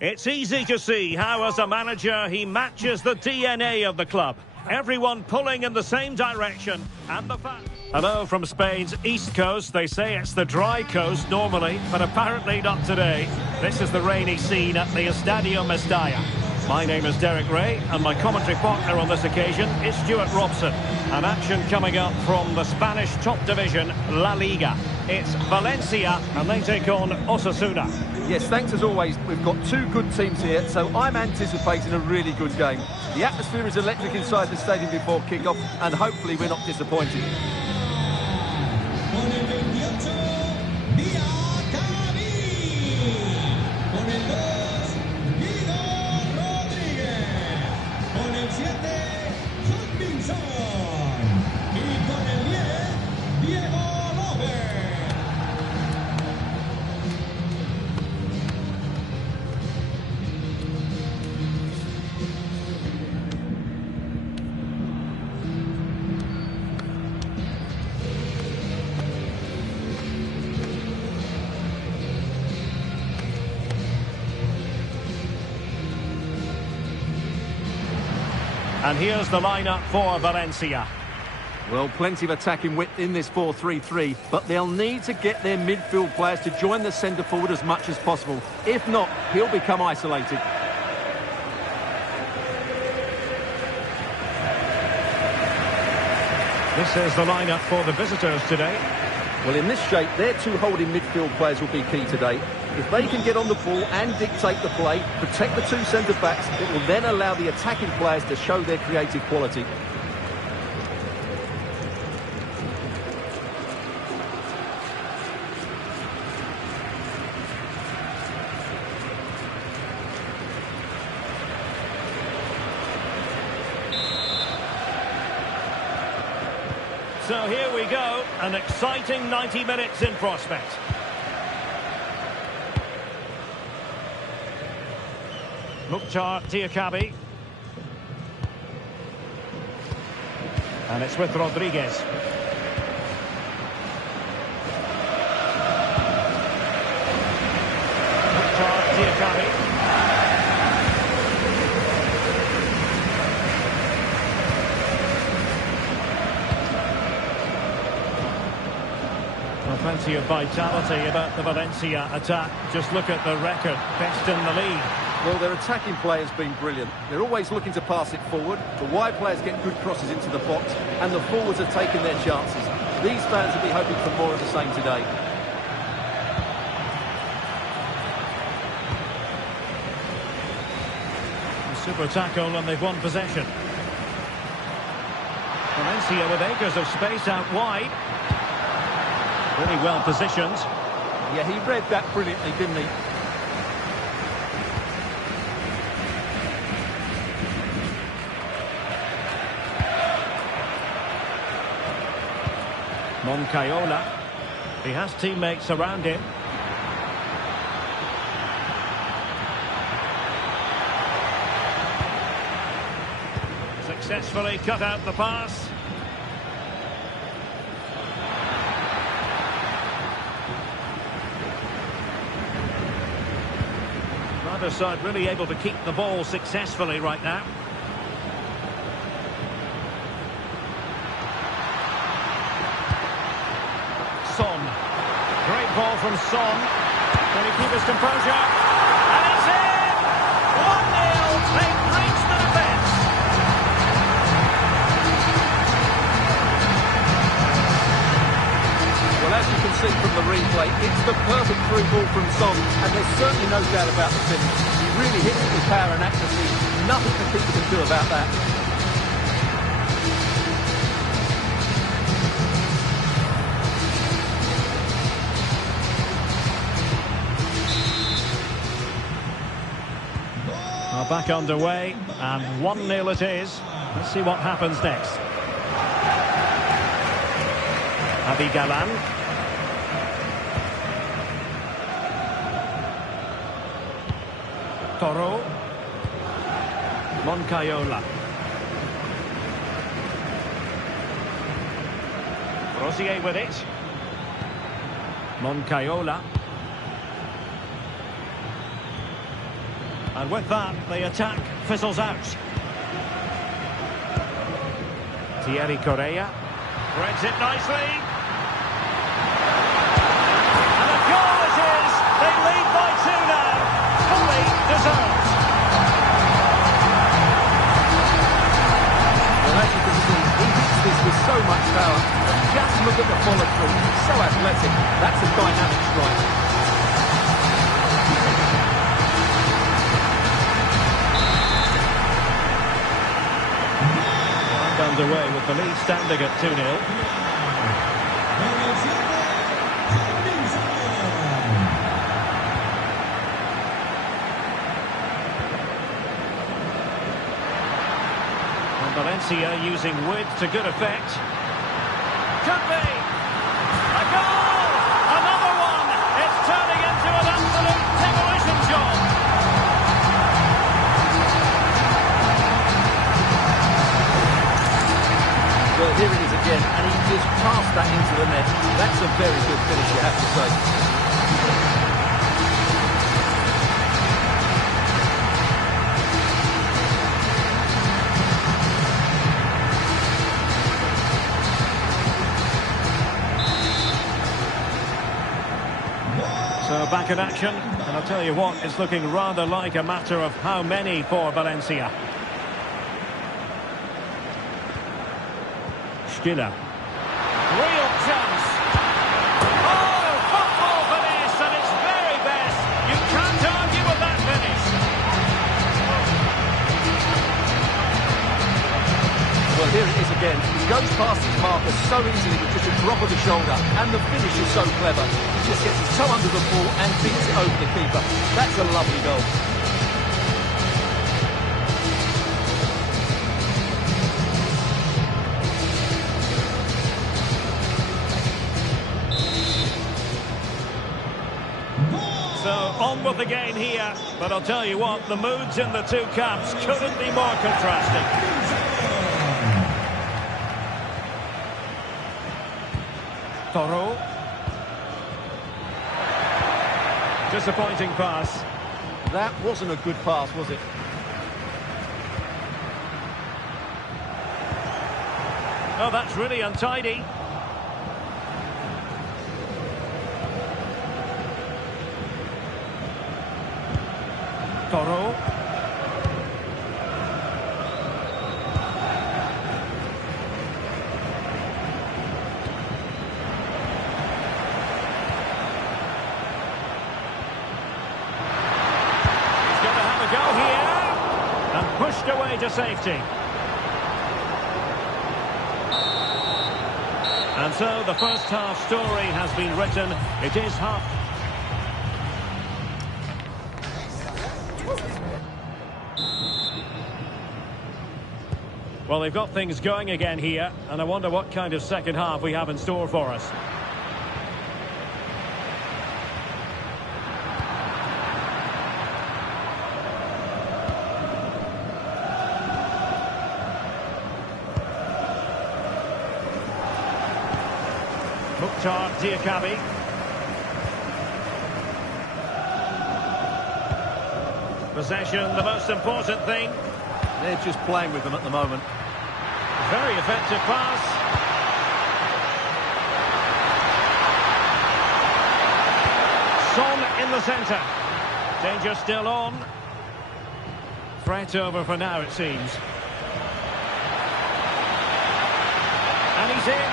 It's easy to see how, as a manager, he matches the DNA of the club. Everyone pulling in the same direction, and the fact... Hello from Spain's east coast. They say it's the dry coast normally, but apparently not today. This is the rainy scene at the Estadio Mestalla. My name is Derek Ray, and my commentary partner on this occasion is Stuart Robson. An action coming up from the Spanish top division, La Liga. It's Valencia, and they take on Osasuna. Yes, thanks as always. We've got two good teams here, so I'm anticipating a really good game. The atmosphere is electric inside the stadium before kick-off, and hopefully we're not disappointed. Con el 28, con el 2, Guido Rodríguez, con el 7, y con el 10, Diego López. And here's the lineup for Valencia. Well, plenty of attacking width in this 4-3-3, but they'll need to get their midfield players to join the centre forward as much as possible. If not, he'll become isolated. This is the lineup for the visitors today. Well, in this shape, their two holding midfield players will be key today. If they can get on the ball and dictate the play, protect the two centre-backs, it will then allow the attacking players to show their creative quality. So here we go, an exciting 90 minutes in prospect. Mukhtar Diakabi. And it's with Rodriguez. Mukhtar Diakabi. Well, plenty of vitality about the Valencia attack. Just look at the record, best in the league. Well, their attacking play has been brilliant. They're always looking to pass it forward. The wide players get good crosses into the box, and the forwards are taking their chances. These fans will be hoping for more of the same today. A super tackle, and they've won possession. Valencia with acres of space out wide. Really well positioned. Yeah, he read that brilliantly, didn't he? Moncayola. He has teammates around him. Successfully cut out the pass. Neither side really able to keep the ball successfully right now. Son. Great ball from Son. Can he keep his composure? And it's in! 1-0. They've reached the defence. Well, as you can see from the replay, it's the perfect through ball from Son, and there's certainly no doubt about the finish. He really hits it with power and accuracy. Nothing the keeper can do about that. Back underway, and 1-0 it is. Let's see what happens next. Abigalan. Toro. Moncayola. Rosier with it. Moncayola. And with that, the attack fizzles out. Thierry Correa threads it nicely. And a goal it is! They lead by 2 now. Fully deserved. Well, as you can see, he hits this with so much power. But just look at the follow-through. He's so athletic. That's a dynamic strike. Underway with the lead standing at 2-0. And Valencia using width to good effect. Could be! A goal! Another one! It's turning into an absolute demolition job! Well, here it is again, and he just passed that into the net. That's a very good finish, you have to say. So back in action, and I'll tell you what, it's looking rather like a matter of how many for Valencia. Stiller. Real chance. Oh, football finish at its very best. You can't argue with that finish. Well, here it is again. He goes past his marker so easily with just a drop of the shoulder, and the finish is so clever. He just gets his toe under the ball and beats it over the keeper. That's a lovely goal. So on with the game here, but I'll tell you what, the moods in the two camps couldn't be more contrasting. Toro. Disappointing pass. That wasn't a good pass, was it? Oh, that's really untidy. Toro. He's going to have a go here. And pushed away to safety. And so the first half story has been written. It is half. Well, they've got things going again here, and I wonder what kind of second half we have in store for us. Mukhtar Diakabi. Possession, the most important thing. They're just playing with them at the moment. Very effective pass. Son in the centre. Danger still on. Threat over for now, it seems. And he's in.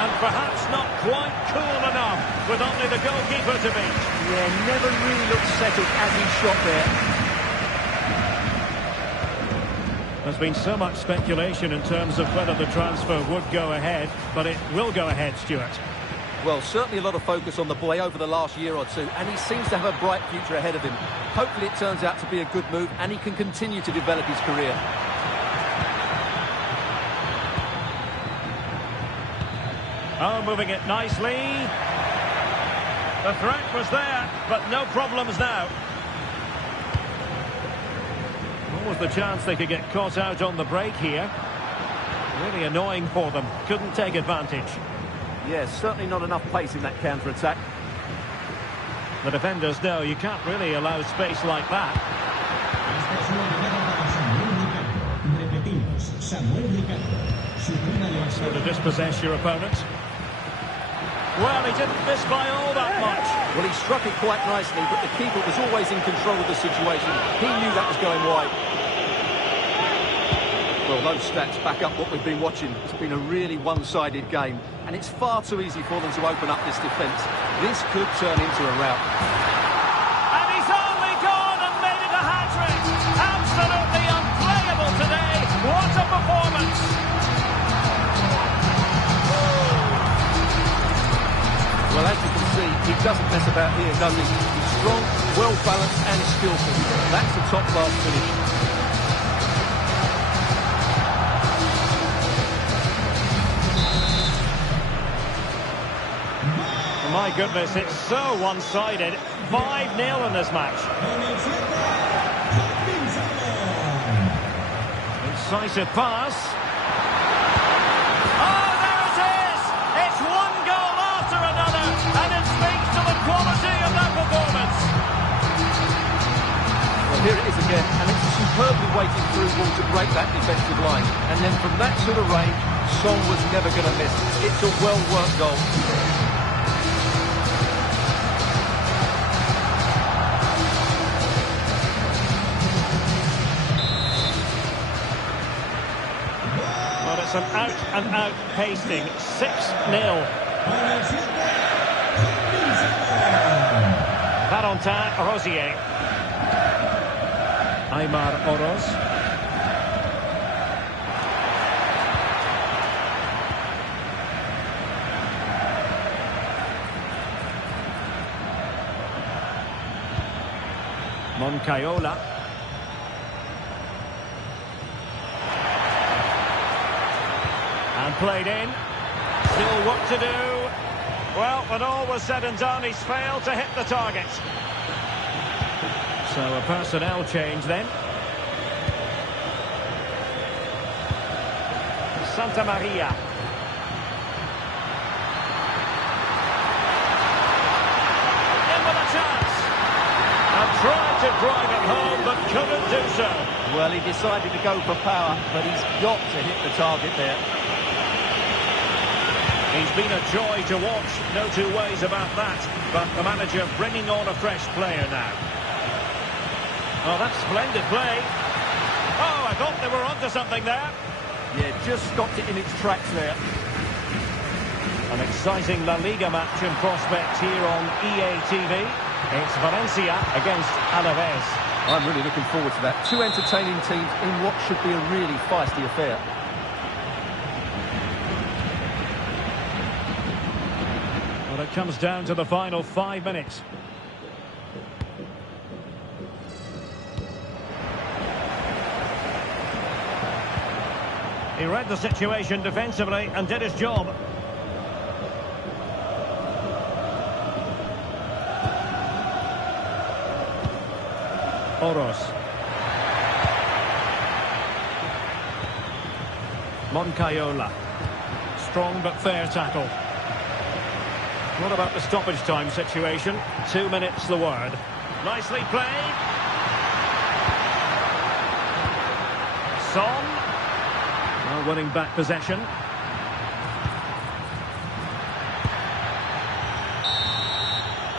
And perhaps not quite cool enough with only the goalkeeper to beat. Yeah, never really looked settled as he shot there. There's been so much speculation in terms of whether the transfer would go ahead, but it will go ahead, Stuart. Well, certainly a lot of focus on the boy over the last year or two, and he seems to have a bright future ahead of him. Hopefully it turns out to be a good move, and he can continue to develop his career. Oh, moving it nicely. The threat was there, but no problems now. What was the chance they could get caught out on the break here? Really annoying for them. Couldn't take advantage. Yeah, certainly not enough pace in that counter-attack. The defenders know you can't really allow space like that. Esta es una llegada para Samuel Ricardo. Repetimos, Samuel Ricardo. Su primera So to dispossess your opponent. Well, he didn't miss by all that much. Well, he struck it quite nicely, but the keeper was always in control of the situation. He knew that was going wide. Well, those stats back up what we've been watching. It's been a really one-sided game, and it's far too easy for them to open up this defence. This could turn into a rout. And he's only gone and made it a hat-trick. Absolutely unplayable today. What a performance. Well, as you can see, he doesn't mess about here, does he? He's strong, well-balanced and skillful. That's a top-class finish. My goodness, it's so one-sided. 5-0 in this match. Incisive pass. Oh, there it is! It's one goal after another, and it speaks to the quality of that performance. Well, here it is again, and it's a superbly weighted through ball to break that defensive line. And then from that sort of range, Song was never going to miss. It's a well-worked goal. It's an out-and-out pasting. 6-0. Valentin Rosier. Aymar Oroz. Moncayola. And played in. Still work to do. Well, when all was said and done, he's failed to hit the target. So a personnel change then. Santa Maria. In with a chance. And tried to drive it home, but couldn't do so. Well, he decided to go for power, but he's got to hit the target there. He's been a joy to watch, no two ways about that. But the manager bringing on a fresh player now. Oh, that's splendid play. Oh, I thought they were onto something there. Yeah, just stopped it in its tracks there. An exciting La Liga match in prospect here on EA TV. It's Valencia against Alaves. I'm really looking forward to that. Two entertaining teams in what should be a really feisty affair. Well, it comes down to the final 5 minutes. He read the situation defensively and did his job. Oroz. Moncayola. Strong but fair tackle. What about the stoppage time situation? 2 minutes the word. Nicely played. Son. Well, winning back possession.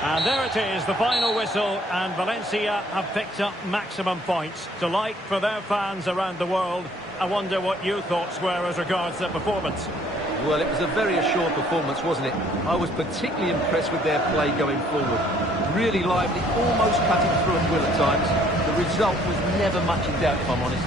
And there it is, the final whistle, and Valencia have picked up maximum points. Delight for their fans around the world. I wonder what your thoughts were as regards their performance. Well, it was a very assured performance, wasn't it? I was particularly impressed with their play going forward. Really lively, almost cutting through at will at times. The result was never much in doubt, if I'm honest.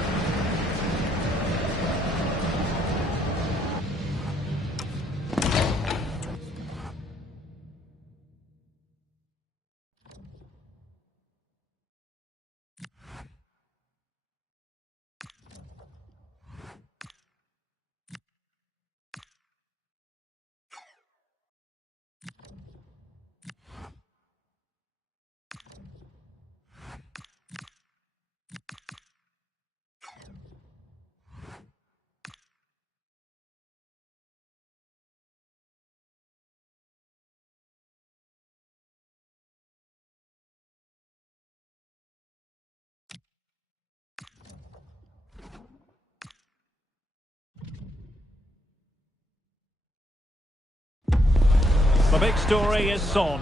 big story is Son.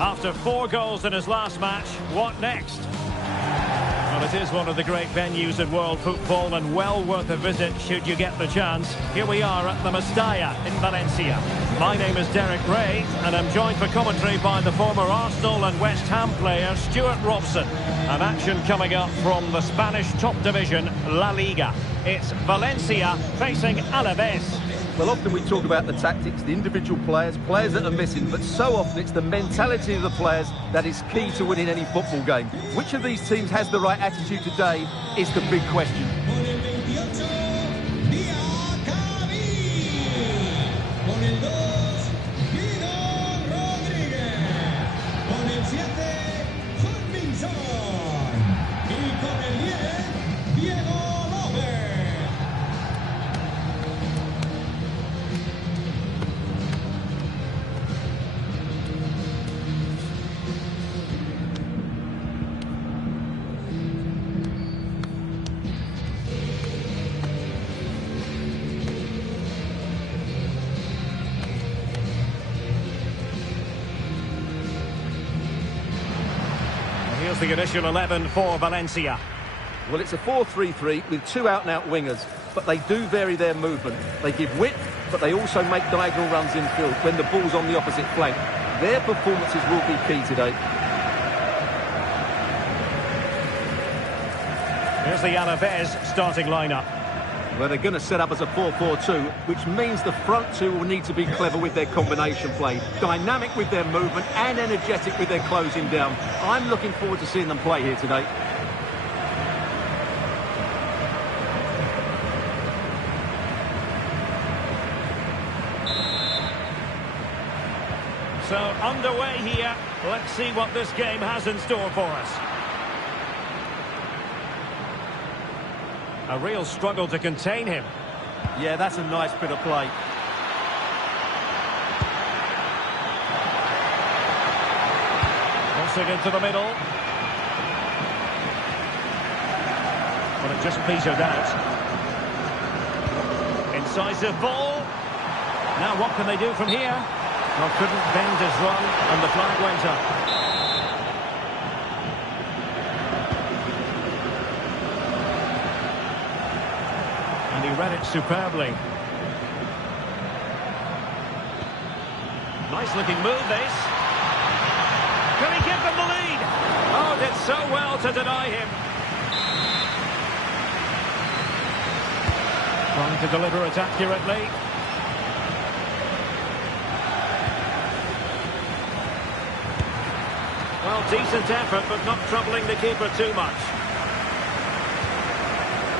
After 4 goals in his last match, what next? Well, it is one of the great venues in world football and well worth a visit should you get the chance. Here we are at the Mestalla in Valencia. My name is Derek Ray and I'm joined for commentary by the former Arsenal and West Ham player Stuart Robson. An action coming up from the Spanish top division, La Liga. It's Valencia facing Alaves. Well, often we talk about the tactics, the individual players that are missing, but so often it's the mentality of the players that is key to winning any football game. Which of these teams has the right attitude today is the big question. Here's the initial 11 for Valencia. Well, it's a 4-3-3 with 2 out-and-out wingers, but they do vary their movement. They give width, but they also make diagonal runs infield when the ball's on the opposite flank. Their performances will be key today. Here's the Alaves starting lineup. Well, they're going to set up as a 4-4-2, which means the front two will need to be clever with their combination play, dynamic with their movement and energetic with their closing down. I'm looking forward to seeing them play here today. So underway here. Let's see what this game has in store for us. A real struggle to contain him. Yeah, that's a nice bit of play. Crossing into the middle. But it just petered out. Incisive ball. Now what can they do from here? Well, couldn't bend his run and the flag went up. And he read it superbly. Nice looking move, this. Can he give them the lead? Oh, did so well to deny him. Trying to deliver it accurately. Well, decent effort, but not troubling the keeper too much.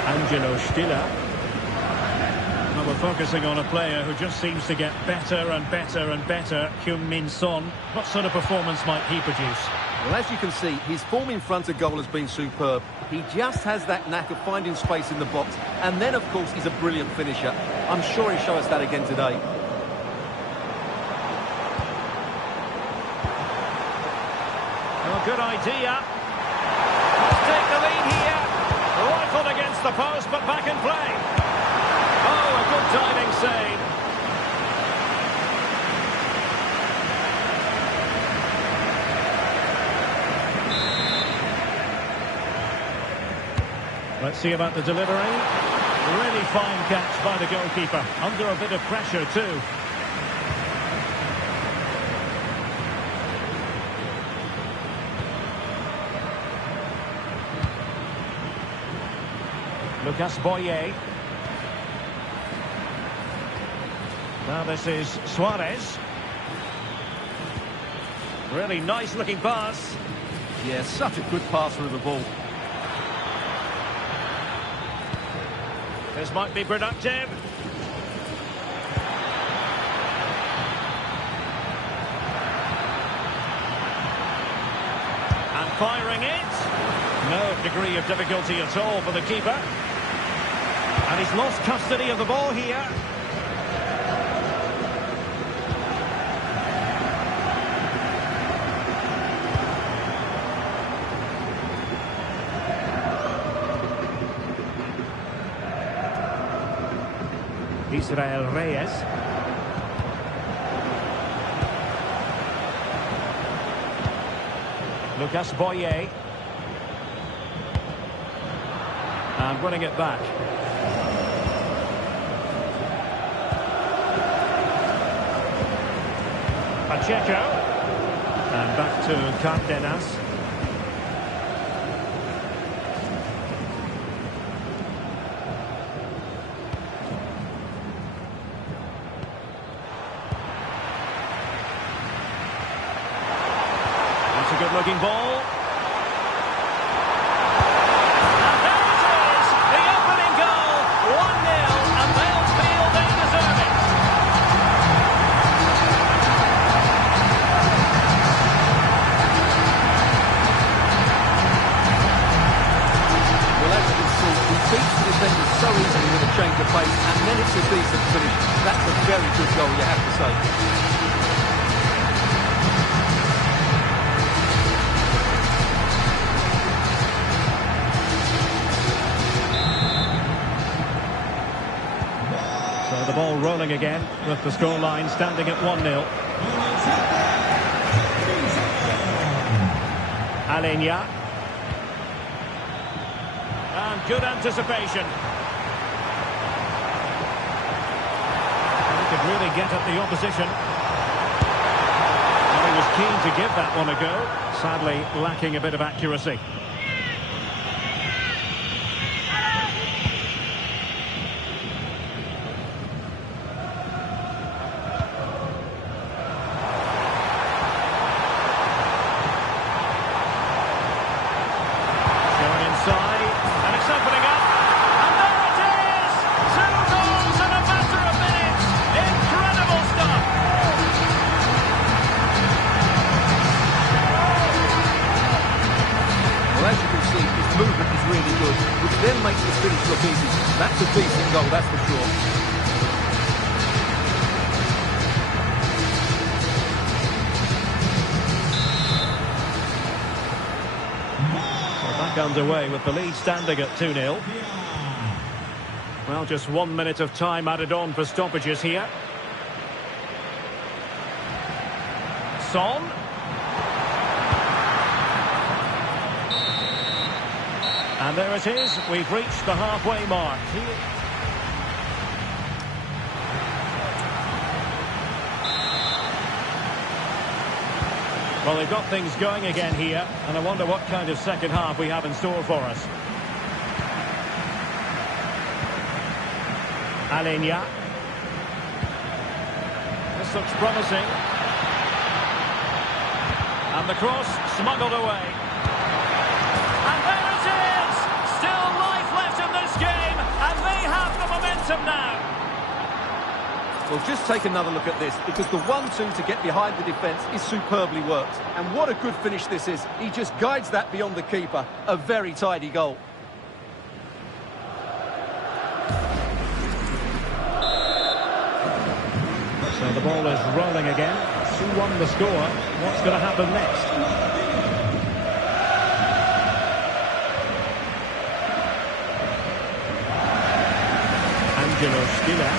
Angelo Stiller. Well, we're focusing on a player who just seems to get better and better and better, Heung-min Son. What sort of performance might he produce? Well, as you can see, his form in front of goal has been superb. He just has that knack of finding space in the box, and then, of course, he's a brilliant finisher. I'm sure he'll show us that again today. Well, good idea. Let's take the lead here. Rifled against the post, but back in play. Oh, a good diving save. Let's see about the delivery. Really fine catch by the goalkeeper. Under a bit of pressure too. Lucas Boye. Now this is Suarez. Really nice looking pass. Yeah, such a good passer of the ball. This might be productive. And firing it. No degree of difficulty at all for the keeper. And he's lost custody of the ball here. Israel Reyes. Lucas Boye. And winning it back. Pacheco. And back to Cardenas. That's a good-looking ball. And there it is! The opening goal! 1-0, and they'll feel they deserve it. Well, as you can see, he beats the defenders so easily with a change of pace, and then it's a decent finish. That's a very good goal, you have to say. So the ball rolling again, with the scoreline standing at 1-0. Alenia. And good anticipation. He could really get at the opposition. And he was keen to give that one a go. Sadly, lacking a bit of accuracy. Movement is really good, which then makes the finish look easy. That's a decent goal, that's for sure. So back underway with the lead standing at 2-0. Well, just 1 minute of time added on for stoppages here. Son. And there it is, we've reached the halfway mark. Well, they've got things going again here, and I wonder what kind of second half we have in store for us. Alenia. This looks promising. And the cross smuggled away. And there it is! Still life left in this game, and they have the momentum now. Well, just take another look at this, because the 1-2 to get behind the defence is superbly worked. And what a good finish this is. He just guides that beyond the keeper. A very tidy goal. So the ball is rolling again. 2-1 the score. What's going to happen next? Angelo Stiller.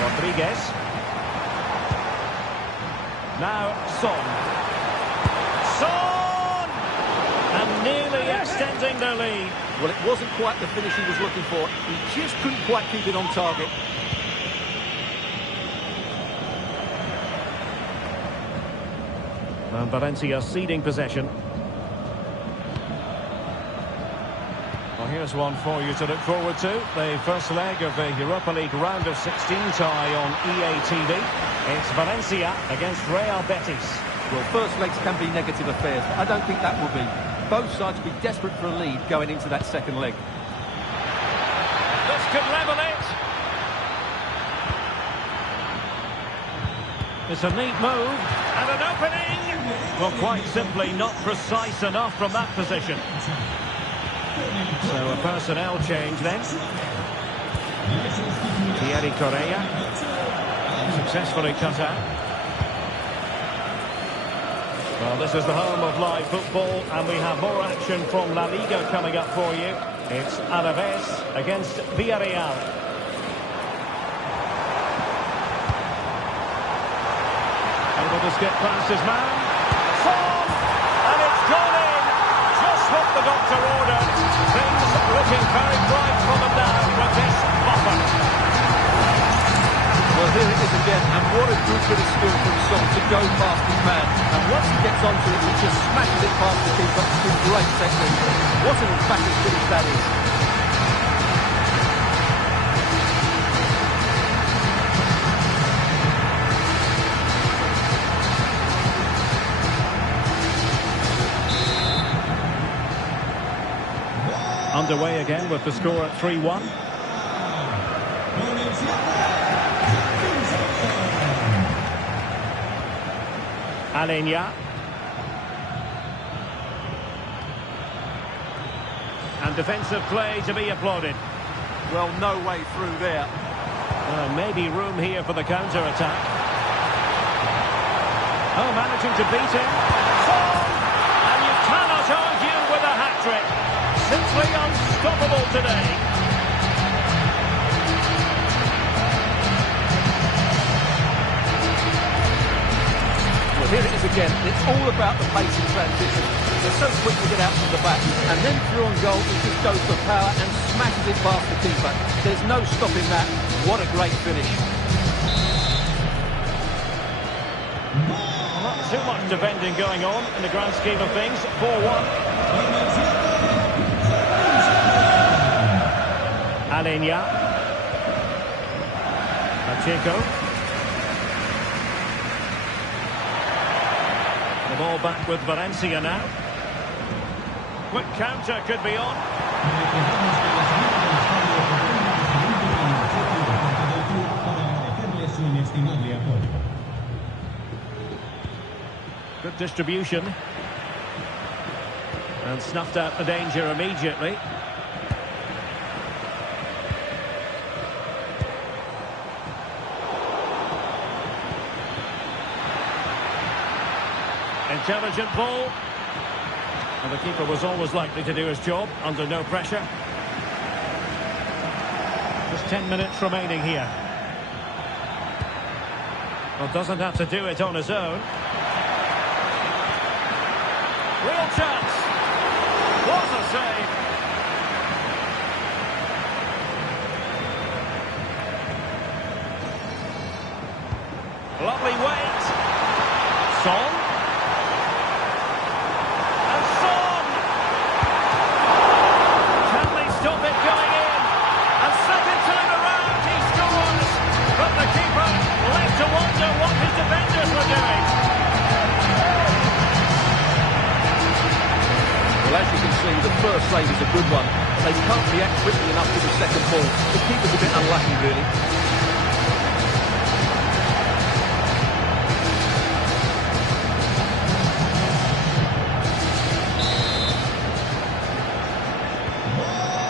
Rodriguez. Now Son. Son! And nearly extending their lead. Well, it wasn't quite the finish he was looking for. He just couldn't quite keep it on target. And Valencia ceding possession. Well, here's one for you to look forward to. The first leg of the Europa League round of 16 tie on EA TV. It's Valencia against Real Betis. Well, first legs can be negative affairs, but I don't think that will be. Both sides will be desperate for a lead going into that second leg. This could level it. It's a neat move and an opening. Well, quite simply not precise enough from that position. So a personnel change then. Thierry Correa successfully cut out. Well, this is the home of live football, and we have more action from La Liga coming up for you. It's Alaves against Villarreal. Able to skip past his man. looking very bright for them now with this buffer. Well, here it is again, and what a good bit of skill from Son to go past his man. And once he gets onto it, he just smashes it past the keeper with great technique. What an emphatic finish that is. Underway again with the score at 3-1. Alenia. And defensive play to be applauded. Well, no way through there. Maybe room here for the counter-attack. Oh, managing to beat him. And you cannot argue with a hat-trick. Simply unstoppable today. Well, here it is again. It's all about the pace in transition. They're so quick to get out from the back. And then through on goal, he just goes for power and smashes it past the keeper. There's no stopping that. What a great finish. Not too much defending going on in the grand scheme of things. 4-1. Alenia. Pacheco. The ball back with Valencia now. Quick counter could be on. Good distribution. And snuffed out the danger immediately. Intelligent ball. And the keeper was always likely to do his job under no pressure. Just 10 minutes remaining here. Well, doesn't have to do it on his own. Real chance. Was a save. Lovely weight. Son. To wonder what his defenders were doing. Well, as you can see, the first save is a good one. They can't react quickly enough to the second ball. The keeper's a bit unlucky, really.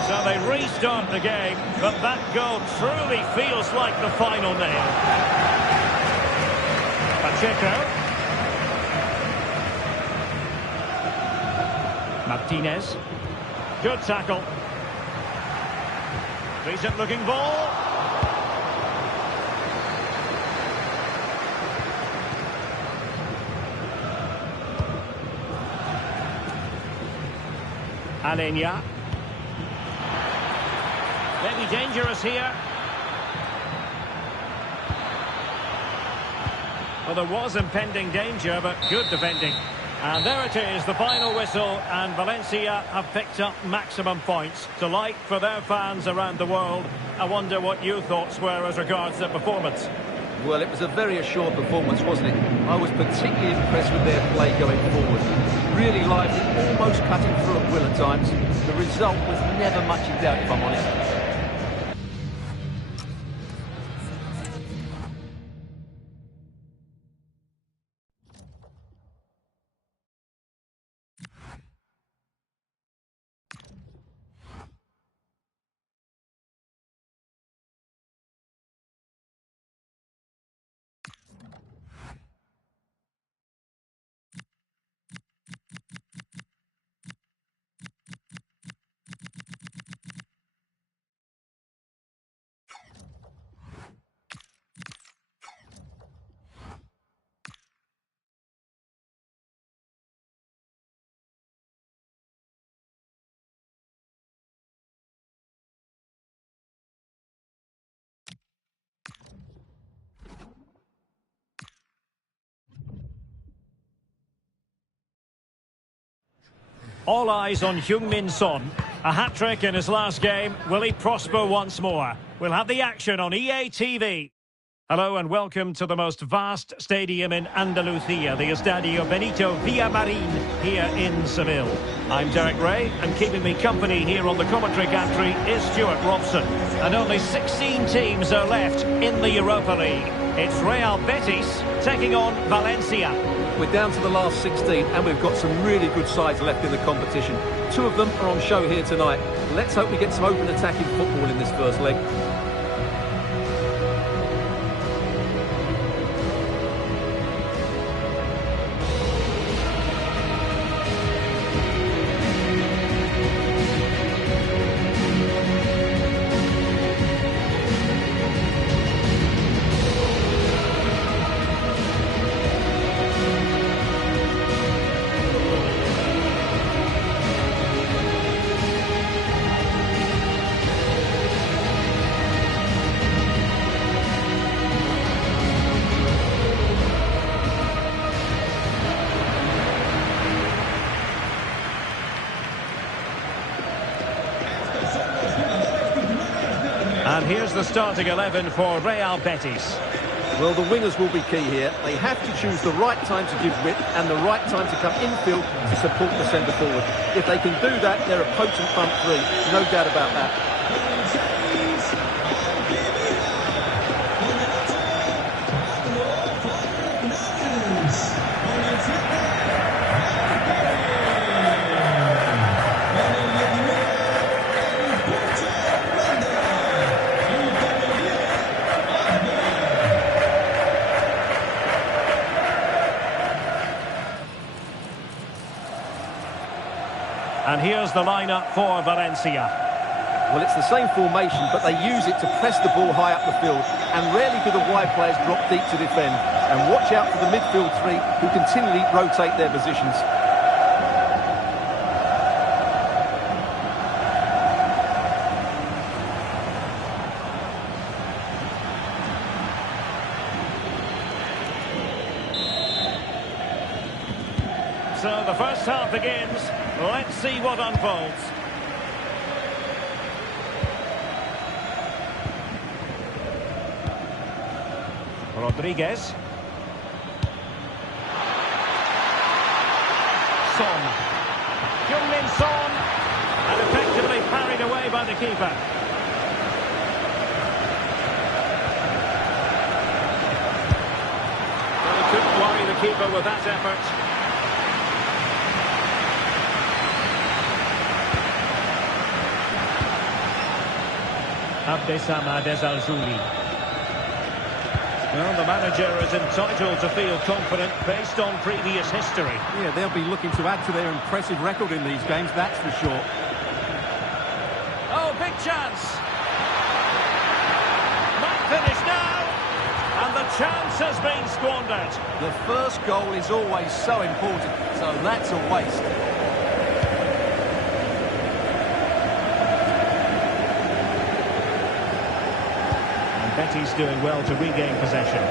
So they restart the game, but that goal truly feels like the final nail. Pacheco. Martinez. Good tackle. Decent looking ball. Alenia. Maybe dangerous here. Well, there was impending danger, but good defending. And there it is, the final whistle, and Valencia have picked up maximum points. Delight for their fans around the world. I wonder what your thoughts were as regards their performance. Well, it was a very assured performance, wasn't it? I was particularly impressed with their play going forward. Really lively, almost cutting through at will at times. The result was never much in doubt, if I'm honest. All eyes on Heung-min Son. A hat-trick in his last game. Will he prosper once more? We'll have the action on EA TV. Hello and welcome to the most vast stadium in Andalusia, the Estadio Benito Villamarin here in Seville. I'm Derek Ray, and keeping me company here on the commentary gantry is Stuart Robson. And only 16 teams are left in the Europa League. It's Real Betis taking on Valencia. We're down to the last 16 and we've got some really good sides left in the competition. Two of them are on show here tonight. Let's hope we get some open attacking football in this first leg. And here's the starting 11 for Real Betis. Well, the wingers will be key here. They have to choose the right time to give width and the right time to come infield to support the centre forward. If they can do that, they're a potent front three. No doubt about that. And here's the lineup for Valencia. Well, it's the same formation, but they use it to press the ball high up the field, and rarely do the wide players drop deep to defend. And watch out for the midfield three, who continually rotate their positions. So the first half begins. Let's see what unfolds. Rodriguez. Son. Heung-min Son. And effectively parried away by the keeper. Well, he couldn't worry the keeper with that effort. Well, the manager is entitled to feel confident based on previous history. Yeah, they'll be looking to add to their impressive record in these games, that's for sure. Oh, big chance! Might finish now! And the chance has been squandered. The first goal is always so important, so that's a waste. Betis doing well to regain possession.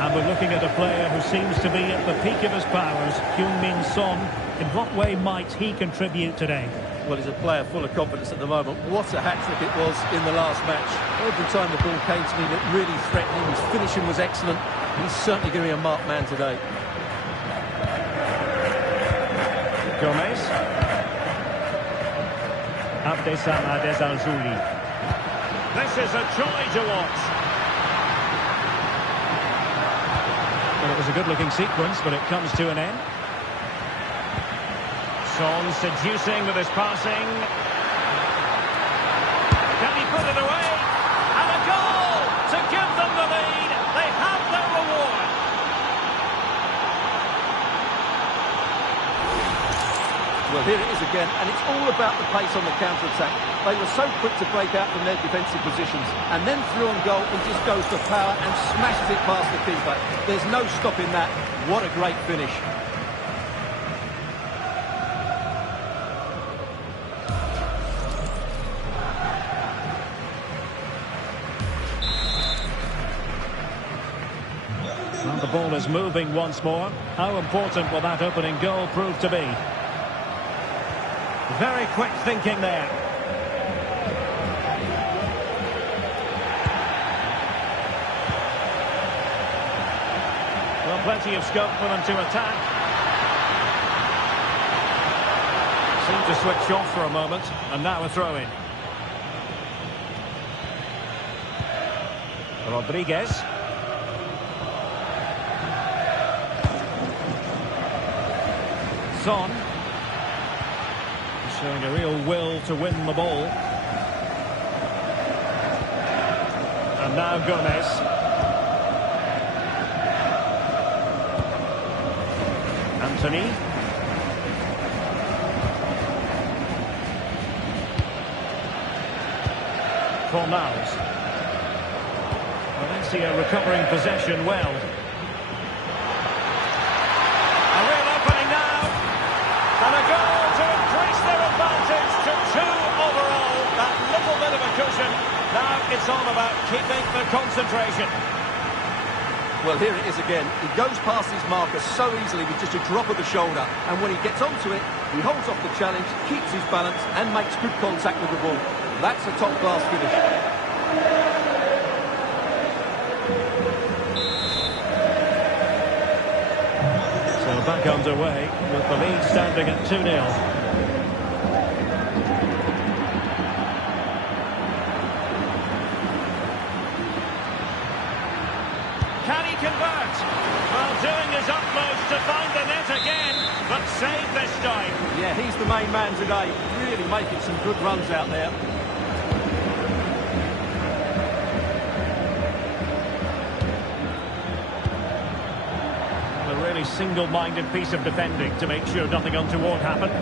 And we're looking at a player who seems to be at the peak of his powers, Heung-min Son. In what way might he contribute today? Well, he's a player full of confidence at the moment. What a hat-trick it was in the last match. Every time the ball came to me, it looked really threatening. His finishing was excellent. He's certainly going to be a marked man today. Gomez. Abdesama Desalzuli. This is a joy to watch. Well, it was a good-looking sequence, but it comes to an end. Son seducing with his passing. Can he put it away? And a goal to give them the lead. They have their reward. Well, here it is again, and it's all about the pace on the counter-attack. They were so quick to break out from their defensive positions, and then through on goal, he just goes to power and smashes it past the keeper. There's no stopping that. What a great finish. And the ball is moving once more. How important will that opening goal prove to be? Very quick thinking there. Well, plenty of scope for them to attack. Seemed to switch off for a moment, and now a throw-in. Rodriguez. Son. Showing a real will to win the ball. And now Gomez. Anthony. Fornals. Valencia recovering possession well. A real opening now. And a goal to increase their advantage to 2 overall. That little bit of a cushion. Now it's all about keeping the concentration. Well, here it is again. He goes past his marker so easily with just a drop of the shoulder. And when he gets onto it, he holds off the challenge, keeps his balance and makes good contact with the ball. That's a top-class finish. So back underway with the lead standing at 2-0. Can he convert? Well, doing his utmost to find the net again, but saved this time. Yeah, he's the main man today. Really making some good runs out there. A really single-minded piece of defending to make sure nothing untoward happened.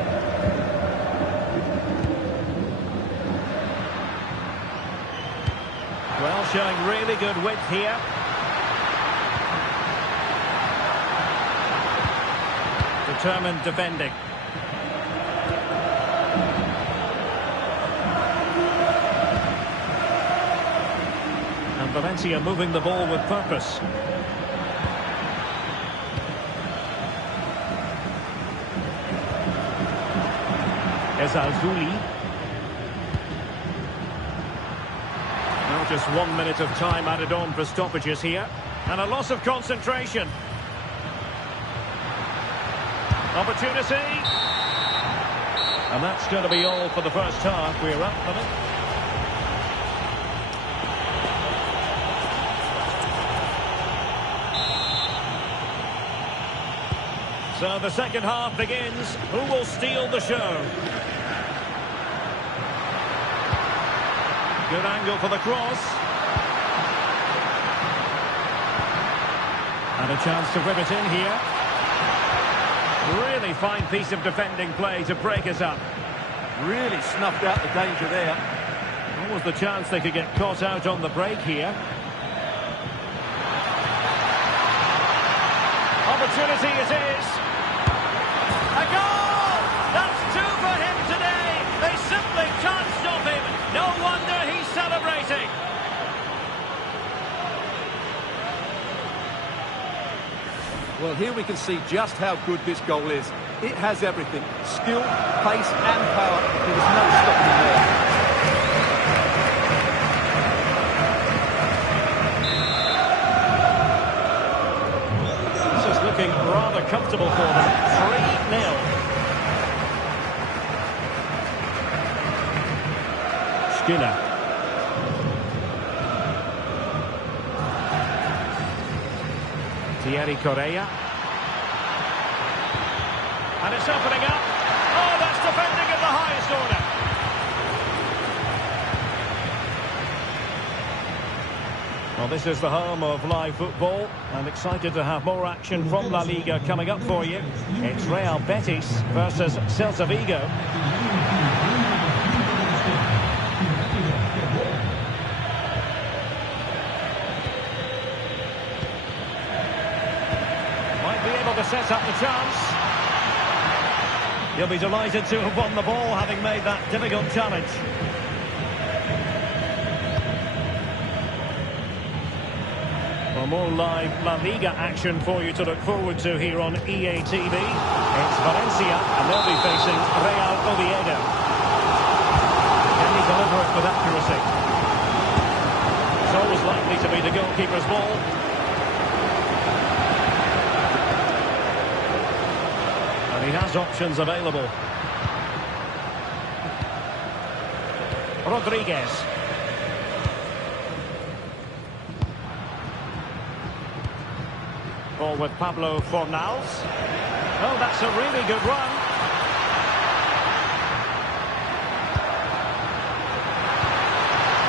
Well, showing really good width here. Determined defending. And Valencia moving the ball with purpose. Ezalzouli. Now just 1 minute of time added on for stoppages here. And a loss of concentration. Opportunity. And that's going to be all for the first half. We're up for it. So the second half begins. Who will steal the show? Good angle for the cross. And a chance to whip it in here. Really fine piece of defending play to break us up. Really snuffed out the danger there. What was the chance they could get caught out on the break here? Opportunity it is. A goal! That's 2 for him today. They simply can't stop him. No wonder he's celebrating. Well, here we can see just how good this goal is. It has everything. Skill, pace and power. There was no stopping him there. This is looking rather comfortable for them. 3-0. Skinner. Thierry Correa. And it's opening up. Oh, that's defending at the highest order. Well, this is the home of live football. I'm excited to have more action from La Liga coming up for you. It's Real Betis versus Celta Vigo. To set up the chance. He'll be delighted to have won the ball, having made that difficult challenge. Well, more live La Liga action for you to look forward to here on EA TV. It's Valencia, and they'll be facing Real Oviedo. Can he deliver it with accuracy? It's always likely to be the goalkeeper's ball. And he has options available. Rodriguez. Ball with Pablo Fornals. Oh, that's a really good run.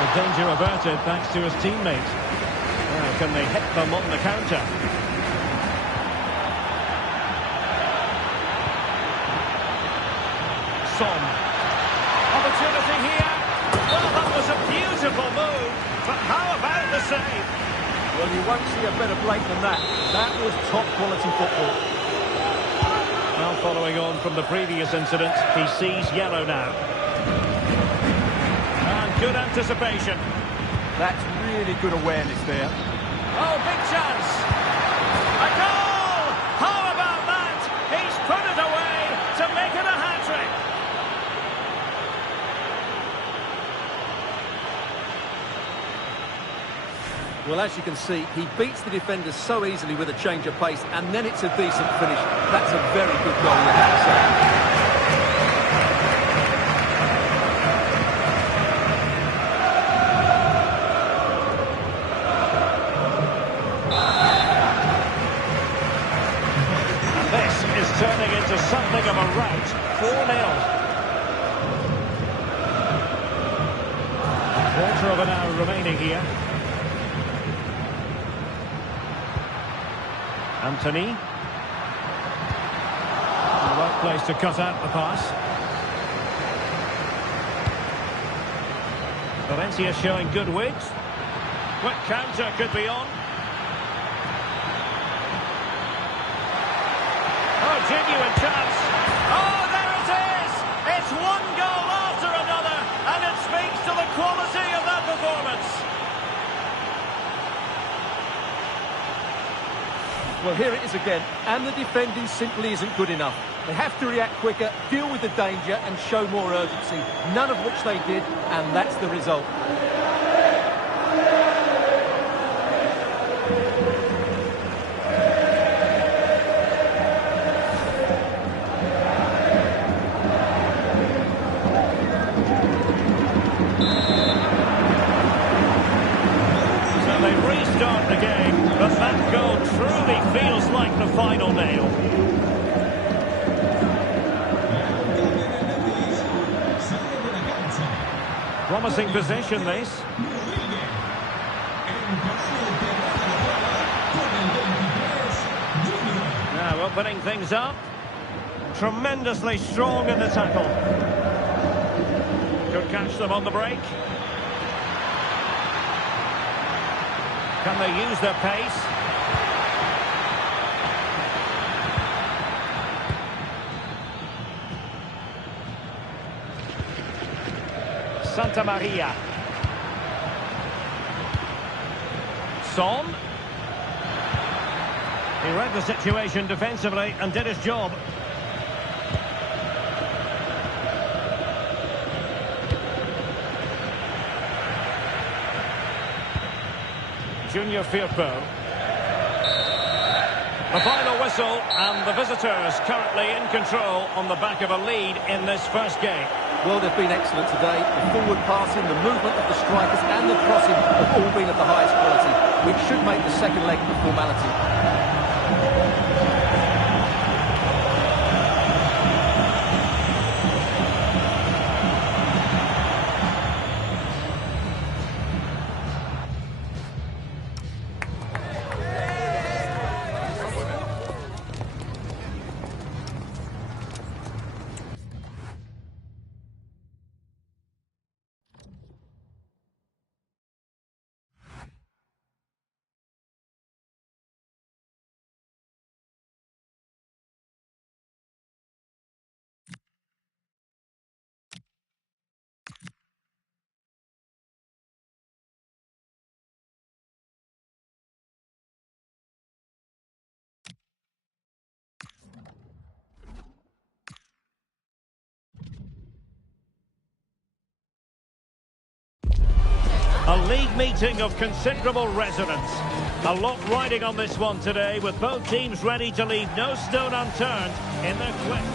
The danger averted thanks to his teammate. Now, can they hit them on the counter? Son. Opportunity here. Well, that was a beautiful move, but how about the save? Well, you won't see a better break than that. That was top-quality football. Well, following on from the previous incident, he sees yellow now. And good anticipation. That's really good awareness there. Oh, big chance. A goal! How about that? He's put it away to make it a hat-trick. Well, as you can see, he beats the defenders so easily with a change of pace, and then it's a decent finish. That's a very good goal, you have to say. And this is turning into something of a rout. 4-0. Quarter of an hour remaining here. Anthony. The right place to cut out the pass. Valencia showing good wit. Quick counter could be on. Oh, genuine chance. Oh, there it is! It's one goal after another, and it speaks to the quality of that performance. Well, here it is again, and the defending simply isn't good enough. They have to react quicker, deal with the danger, and show more urgency, none of which they did, and that's the result. So they restart the game, but that goal truly feels like the final nail. Promising position, this. Now opening things up. Tremendously strong in the tackle. Could catch them on the break. Can they use their pace? Santa Maria. Son. He read the situation defensively and did his job. Junior Firpo. The final whistle, and the visitors currently in control on the back of a lead in this first game. Well, they've been excellent today. The forward passing, the movement of the strikers and the crossing have all been of the highest quality, which should make the second leg a formality. league meeting of considerable resonance. A lot riding on this one today, with both teams ready to leave no stone unturned in their quest.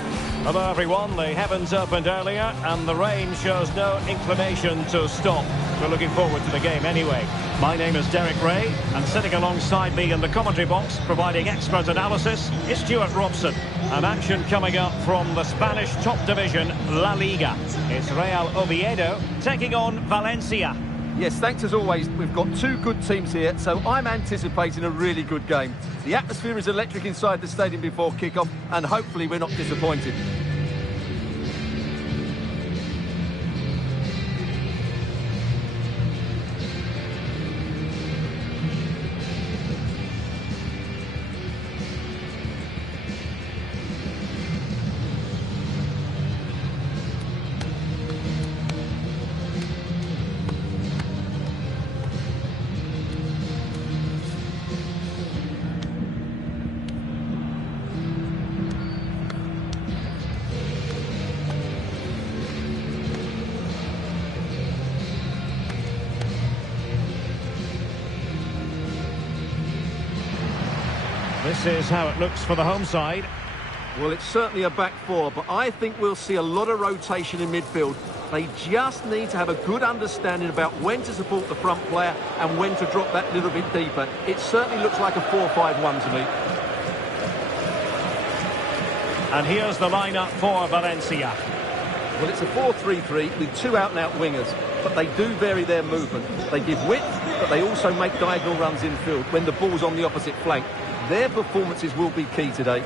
Hello everyone, the heavens opened earlier and the rain shows no inclination to stop. We're looking forward to the game anyway. My name is Derek Ray, and sitting alongside me in the commentary box, providing expert analysis, is Stuart Robson. And action coming up from the Spanish top division, La Liga. It's Real Oviedo taking on Valencia. Yes, thanks as always. We've got two good teams here, so I'm anticipating a really good game. The atmosphere is electric inside the stadium before kick-off, and hopefully we're not disappointed. This is how it looks for the home side. Well, it's certainly a back four, but I think we'll see a lot of rotation in midfield. They just need to have a good understanding about when to support the front player and when to drop that little bit deeper. It certainly looks like a 4-5-1 to me. And here's the lineup for Valencia. Well, it's a 4-3-3 with two out-and-out wingers, but they do vary their movement. They give width, but they also make diagonal runs infield when the ball's on the opposite flank. Their performances will be key today.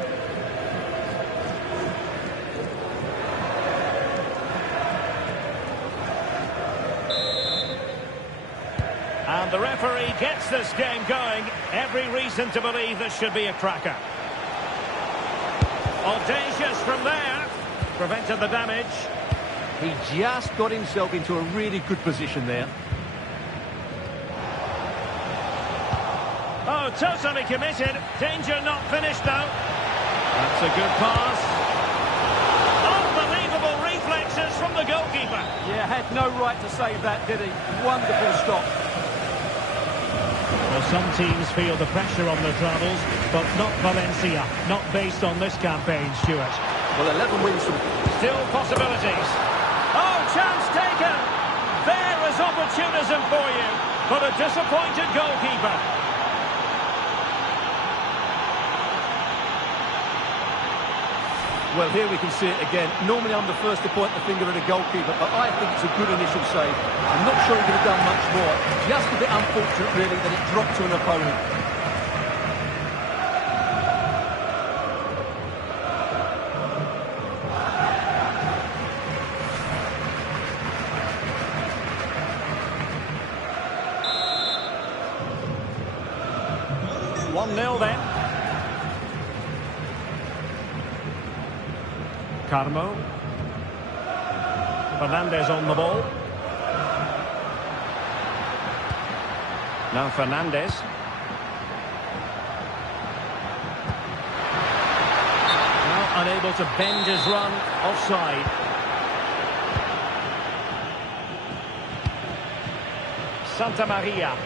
And the referee gets this game going. Every reason to believe this should be a cracker. Audacious from there. Prevented the damage. He just got himself into a really good position there. Oh, totally committed. Danger not finished, though. That's a good pass. Unbelievable reflexes from the goalkeeper. Yeah, had no right to save that, did he? Wonderful stop. Well, some teams feel the pressure on their travels, but not Valencia. Not based on this campaign, Stuart. Well, 11 wins from... Still possibilities. Oh, chance taken. There is opportunism for you, but a disappointed goalkeeper. Well, here we can see it again. Normally I'm the first to point the finger at a goalkeeper, but I think it's a good initial save. I'm not sure he could have done much more. Just a bit unfortunate, really, that it dropped to an opponent. Then. Carmo. Fernandez on the ball. Now Fernandez. Now unable to bend his run. Offside. Santa Maria.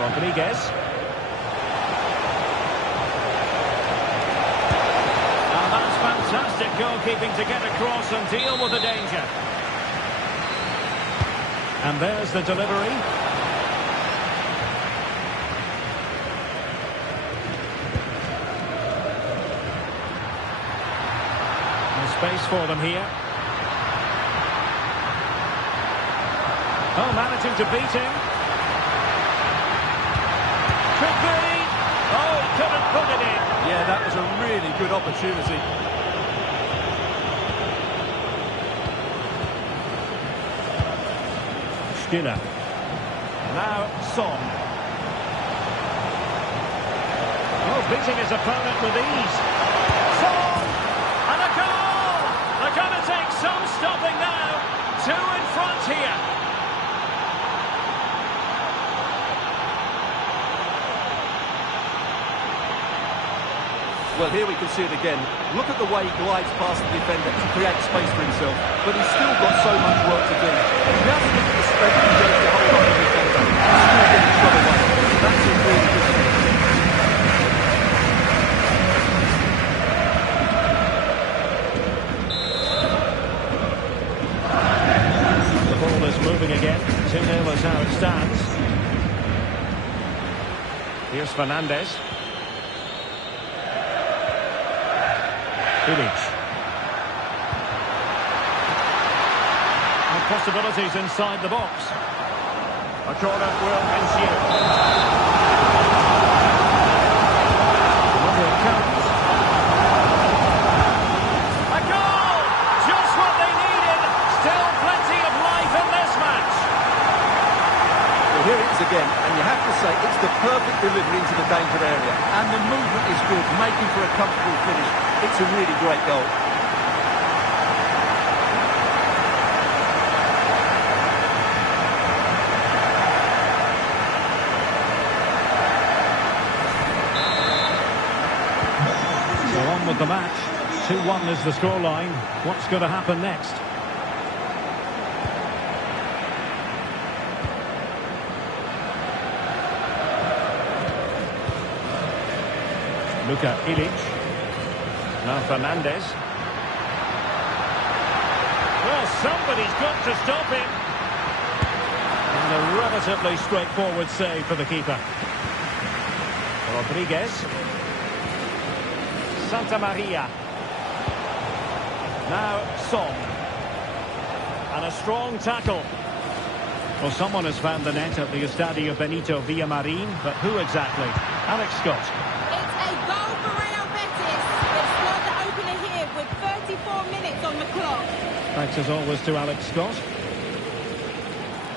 Rodriguez. Fantastic goalkeeping to get across and deal with the danger. And there's the delivery. No space for them here. Oh, managing to beat him. Could be. Oh, he couldn't put it in. Yeah, that was a really good opportunity. Stiller. Now Son. Oh, beating his opponent with ease. Son! And a goal! They're going to take some stopping now. Two in front here. Well, here we can see it again. Look at the way he glides past the defender to create space for himself. But he's still got so much work to do. Just look at the strength he shows to hold on to the defender. Still getting shot away. That's a really good finish. The ball is moving again. 2-0 is how it stands. Here's Fernandez. Ilic. And possibilities inside the box. A corner will ensue. Another comes. A goal! Just what they needed. Still plenty of life in this match. Well, here it is again, and you have to say it's the perfect delivery into the danger area. And the movement is good, making for a comfortable finish. It's a really great goal. So on with the match. 2-1 is the scoreline. What's going to happen next? Luka Ilic. Now Fernandez. Well, somebody's got to stop him. And a relatively straightforward save for the keeper. Rodriguez. Santa Maria. Now Son. And a strong tackle. Well, someone has found the net at the Estadio Benito Villamarin, but who exactly? Alex Scott. It's a goal for Real Betis. They've scored the opener here with 34 minutes on the clock. Thanks as always to Alex Scott.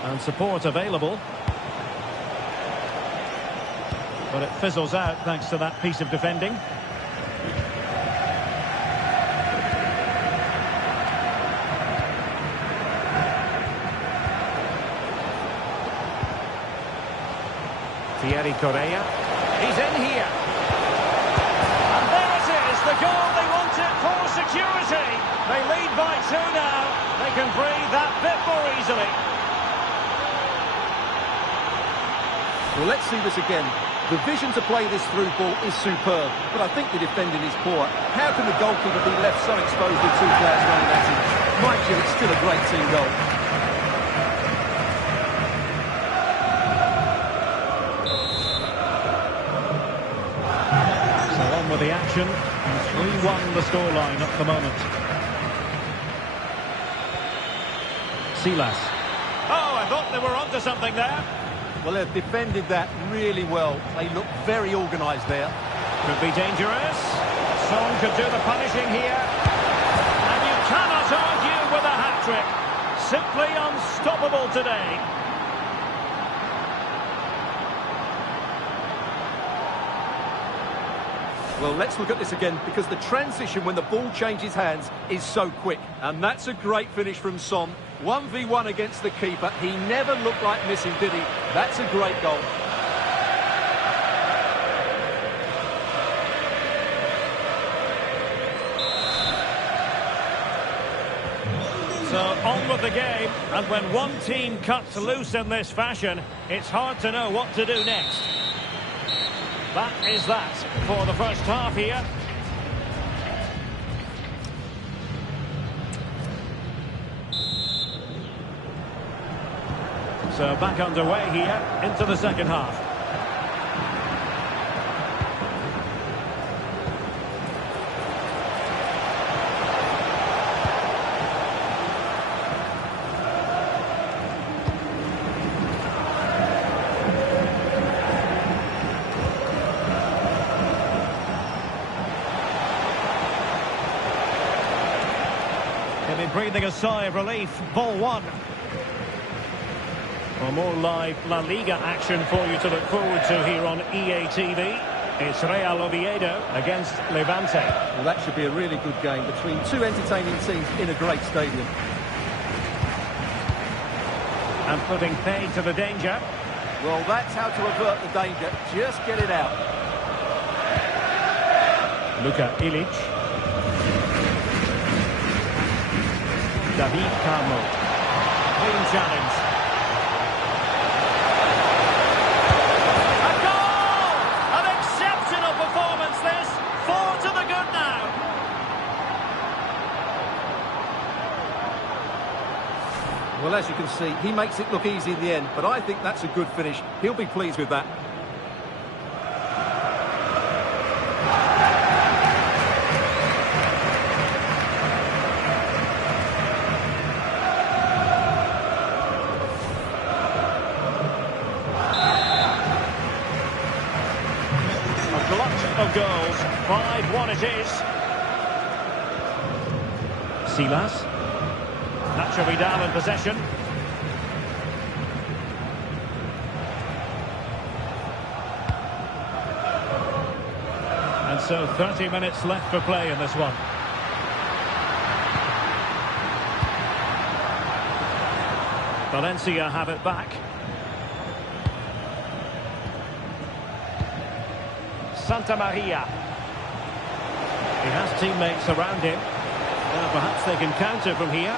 And support available. But it fizzles out thanks to that piece of defending. Thierry Correa. He's in here. And there it is, the goal they wanted for security. They lead by 2 now. They can breathe that bit more easily. Well, let's see this again. The vision to play this through ball is superb, but I think the defending is poor. How can the goalkeeper be left so exposed with 2 players running at him? Mind you, it's still a great team goal. With the action, and 3-1 the scoreline at the moment. Silas. Oh, I thought they were onto something there. Well, they've defended that really well. They look very organised there. Could be dangerous. Son could do the punishing here. And you cannot argue with a hat-trick. Simply unstoppable today. Well, let's look at this again, because the transition when the ball changes hands is so quick. And that's a great finish from Son. 1v1 against the keeper. He never looked like missing, did he? That's a great goal. So on with the game, and when one team cuts loose in this fashion, it's hard to know what to do next. That is that for the first half here. So back underway here into the second half. Breathing a sigh of relief. Ball 1. Well, more live La Liga action for you to look forward to here on EA TV. It's Real Oviedo against Levante. Well, that should be a really good game between 2 entertaining teams in a great stadium. And putting paid to the danger. Well, that's how to avert the danger. Just get it out. Luka Ilic. David Carmo. Clean challenge. see, he makes it look easy in the end, but I think that's a good finish. He'll be pleased with that. A glut of goals. 5-1 it is. Silas. Nacho Vidal in possession. And so 30 minutes left for play in this one. Valencia have it back. Santa Maria. He has teammates around him. Perhaps they can counter from here.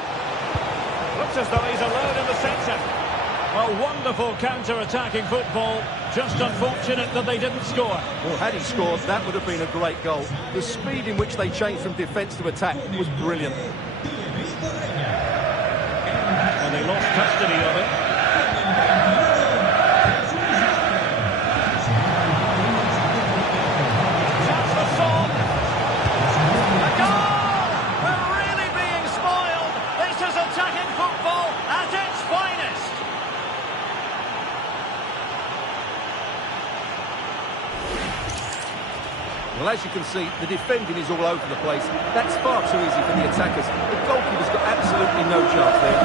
Looks as though he's alone in the centre. A wonderful counter-attacking football. Just unfortunate that they didn't score. Well, had he scored, that would have been a great goal. The speed in which they changed from defence to attack was brilliant. And they lost custody of it. Chance for Son. A goal! We're really being spoiled. This is attacking football at its finest. Well, as you can see, the defending is all over the place. That's far too easy for the attackers. The goalkeeper's got absolutely no chance there.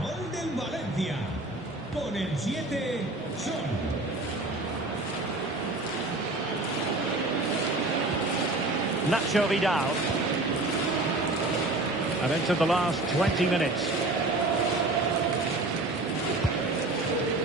Gol del Valencia. Con el 7, Son. Nacho Vidal. And into the last 20 minutes.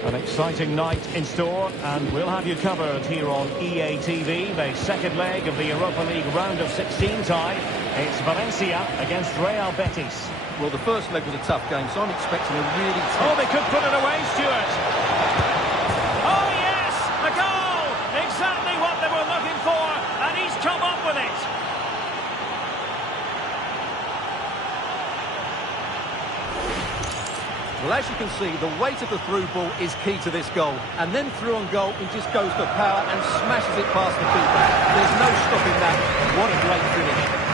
An exciting night in store, and we'll have you covered here on EA TV, the second leg of the Europa League round of 16 tie. It's Valencia against Real Betis. Well, the first leg was a tough game, so I'm expecting a really Oh, they could put it away, Stuart. Oh, yes! A goal! Exactly what they were looking for, and he's come up with it. Well, as you can see, the weight of the through ball is key to this goal. And then through on goal, he just goes for power and smashes it past the keeper. There's no stopping that. What a great finish.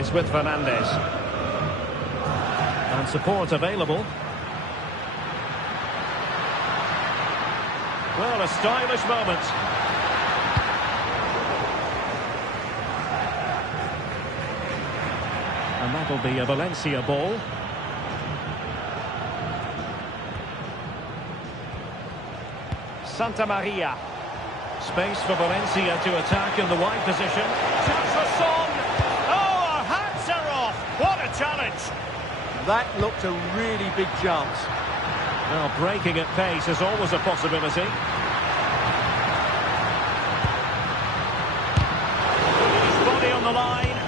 It's with Fernandez. And support available. Well, a stylish moment. And that'll be a Valencia ball. Santa Maria. Space for Valencia to attack in the wide position. Chance for Son. Oh, our hats are off. What a challenge. That looked a really big chance. Well, breaking at pace is always a possibility. His body on the line.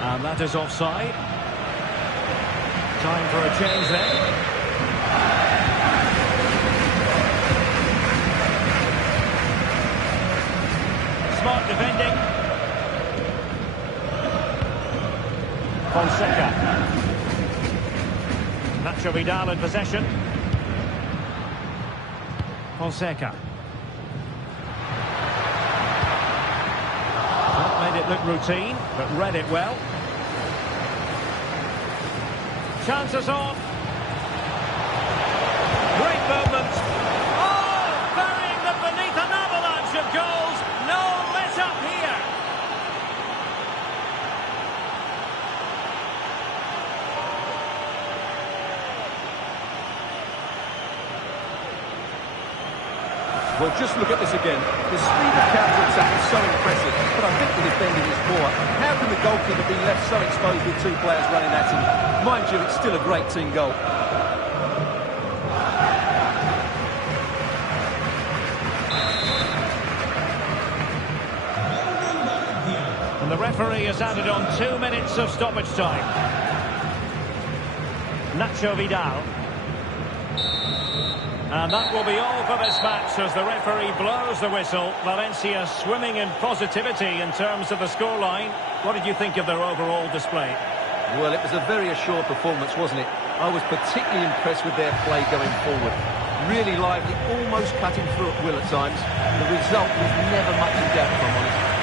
And that is offside. Time for a change then. Smart defending. Fonseca. Nacho Vidal in possession. Fonseca. Not made it look routine, but read it well. Chances off. Great movement. Oh, burying them beneath an avalanche of goals. No let up here. Well, just look at this again. The speed of counter-attack is so impressive, but I think the defending is poor. How can the goalkeeper be left so exposed with two players running at him? Mind you, it's still a great team goal. And the referee has added on 2 minutes of stoppage time. Nacho Vidal. And that will be all for this match as the referee blows the whistle. Valencia swimming in positivity in terms of the scoreline. What did you think of their overall display? Well, it was a very assured performance, wasn't it? I was particularly impressed with their play going forward. Really lively, almost cutting through at will at times. The result was never much in doubt, if I'm honest.